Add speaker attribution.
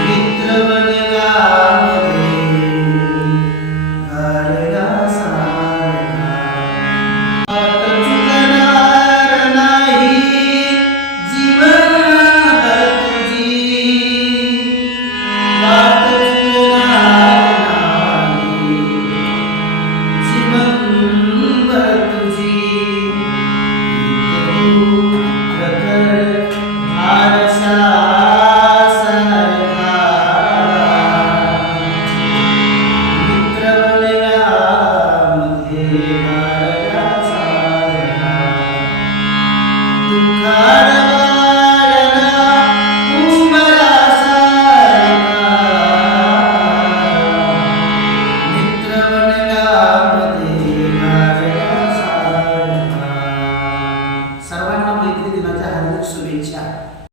Speaker 1: Vrindavan
Speaker 2: मैत्री दिनाच्या हार्दिक शुभेच्छा.